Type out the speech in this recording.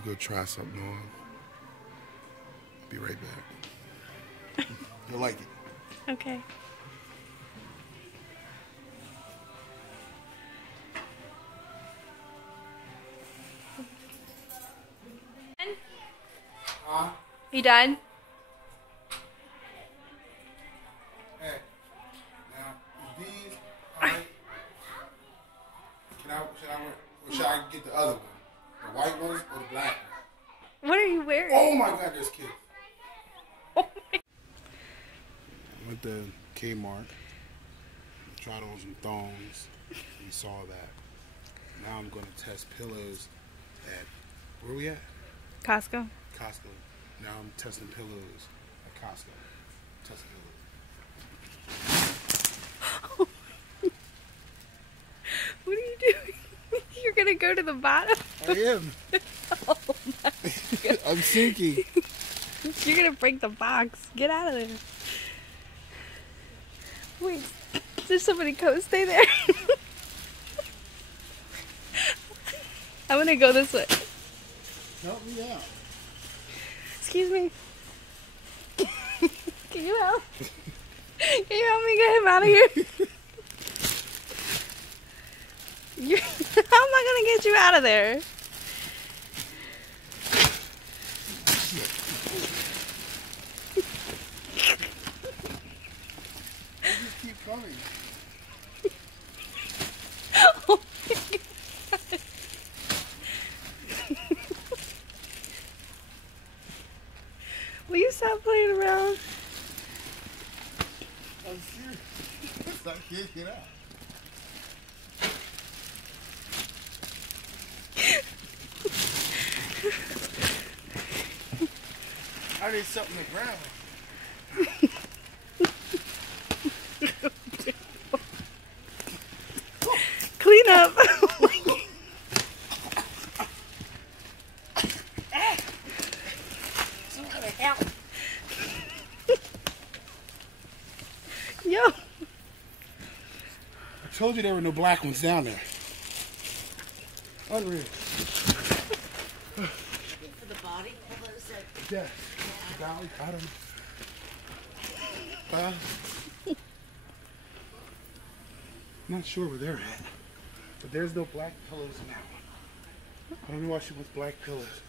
gonna go try something on. Be right back. You'll like it. Okay. You done? Hey, now these, alright. Should I get the other one? The white ones or the black ones? What are you wearing? Oh my god, there's kids. Oh my. I went to Kmart, tried on some thongs, and saw that. Now I'm gonna test pillows at, where we at? Costco. Costco. Now I'm testing pillows at Costco. Testing pillows. What are you doing? You're gonna go to the bottom? I am. Oh my God. I'm sinking. You're gonna break the box. Get out of there. Wait, there's somebody stay there. I'm gonna go this way. Help me out. Excuse me. Can you help? Can you help me get him out of here? How am I gonna get you out of there? Just keep coming. Oh my God. Will you stop playing around? I'm serious. I can't get out. I need something to grab. Clean up. Somebody help. Yo. I told you there were no black ones down there. Unreal. For the body? What is that? Yeah. Valley, bottom. Not sure where they're at. But there's no black pillows in that one. I don't know why she wants black pillows.